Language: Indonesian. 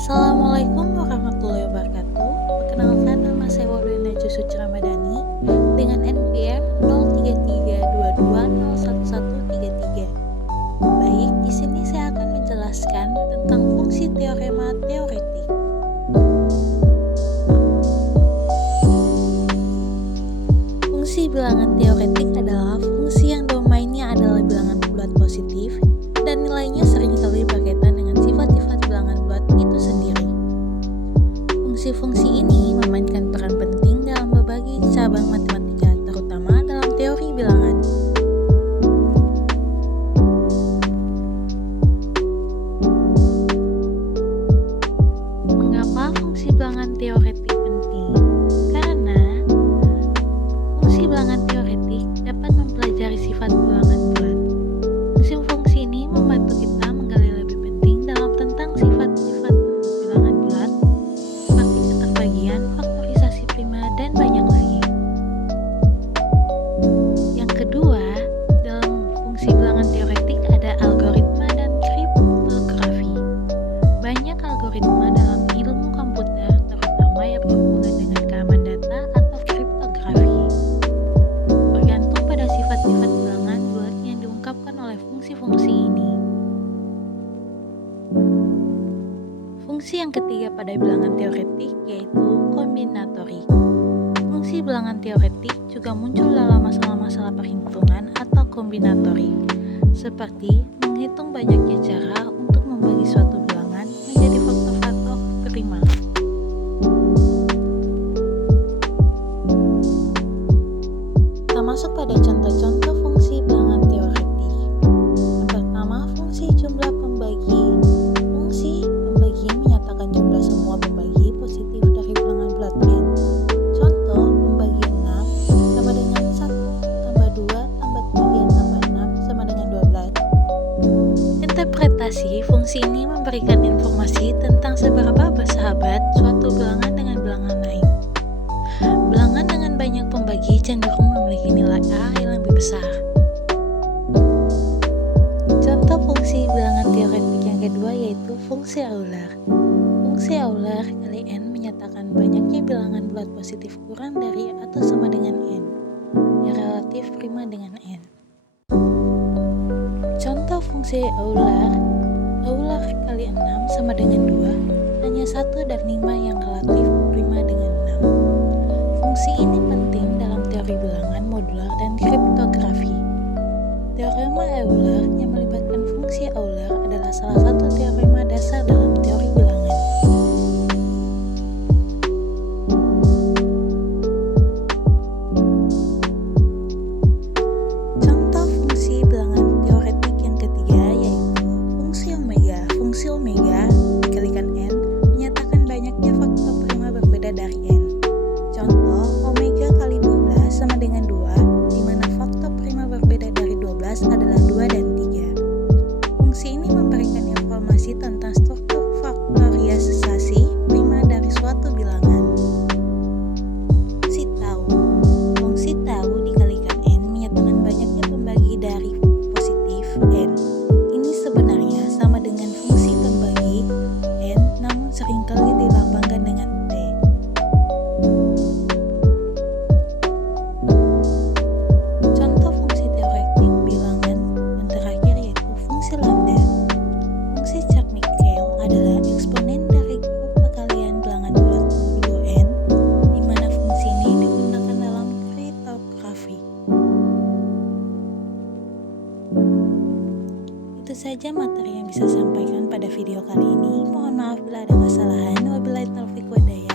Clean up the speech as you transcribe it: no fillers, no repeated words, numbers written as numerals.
Assalamualaikum warahmatullahi wabarakatuh. Perkenalkan, nama saya Waulina Jusuci Ramadhani dengan NPM 0332201133. Baik, di sini saya akan menjelaskan tentang fungsi teorema teoretik. Fungsi bilangan teoretik adalah fungsi yang domainnya adalah bilangan bulat positif dan nilainya seringkali berkaitan dengan sifat-sifat bilangan bulat itu sendiri. Fungsi-fungsi ini memainkan peran penting dalam berbagai cabang matematika, terutama dalam teori bilangan. Mengapa fungsi bilangan teoretik penting? Karena fungsi bilangan teoretik dapat mempelajari sifat bilangan bulat. Fungsi-fungsi ini membantu kita menggali lebih penting dalam tentang sifat-sifat bilangan bulat, seperti keterbagian, faktorisasi prima, dan banyak lagi. Yang kedua, dalam fungsi bilangan teoretik ada algoritma dan kriptografi. Banyak algoritma dalam ilmu komputer, terutama yang berhubungan dengan keamanan data atau kriptografi, bergantung pada sifat-sifat bilangan bulat yang diungkapkan oleh fungsi-fungsi ini. Fungsi yang ketiga pada bilangan teoretik yaitu kombinatorik. Fungsi bilangan teoretik juga muncul dalam masalah-masalah perhitungan atau kombinatorik, seperti menghitung banyaknya cara untuk membagi suatu bilangan menjadi faktor-faktor prima. Termasuk pada contoh-contoh fungsi bilangan teoretik. Yang pertama, fungsi jumlah pembagi. Fungsi pembagi menyatakan jumlah semua pembagi positif dari bilangan bulat n. Contoh, pembagi 6 sama dengan 1 tambah 2 tambah 3 tambah 6 sama dengan 12. Interpretasi fungsi ini memberikan informasi tentang seberapa bersahabat suatu bilangan dengan bilangan lain. Bilangan dengan banyak pembagi cenderung memiliki nilai A yang lebih besar. Contoh fungsi bilangan teoretik yang kedua yaitu fungsi Euler. Fungsi Euler kali n menyatakan banyaknya bilangan bulat positif kurang dari atau sama dengan n, yang relatif prima dengan n. Contoh fungsi Euler kali 6 sama dengan 2, hanya 1 dan 5 yang relatif prima dengan 6. Fungsi ini penting dalam teori bilangan modular dan kriptografi. Teorema Euler yang melibatkan fungsi Euler adalah salah satu teorema dasar dalam teori bilangan. Contoh fungsi bilangan teoretik yang ketiga yaitu fungsi omega. Fungsi omega dikalikan n menyatakan banyaknya faktor prima berbeda dari n. Contoh, omega kali 12 sama dengan 2, di mana faktor prima berbeda dari 12 adalah 2 dan 3. Fungsi ini memberikan informasi tentang struktur faktorisasi prima dari suatu bilangan. Fungsi tau dikalikan n menyatakan banyaknya pembagi dari positif n. Ini sebenarnya sama dengan fungsi pembagi n, namun seringkali dilambangkan dengan t. Contoh fungsi teoretik bilangan yang terakhir yaitu fungsi lambda. Fungsi Church-Michael adalah eksponen dari grup perkalian bilangan bulat modulo n, di mana fungsi ini digunakan dalam kriptografi. Itu saja materi yang bisa saya sampaikan pada video kali ini. Mohon maaf bila ada kesalahan. Wabillahi taufiq wa hidayah.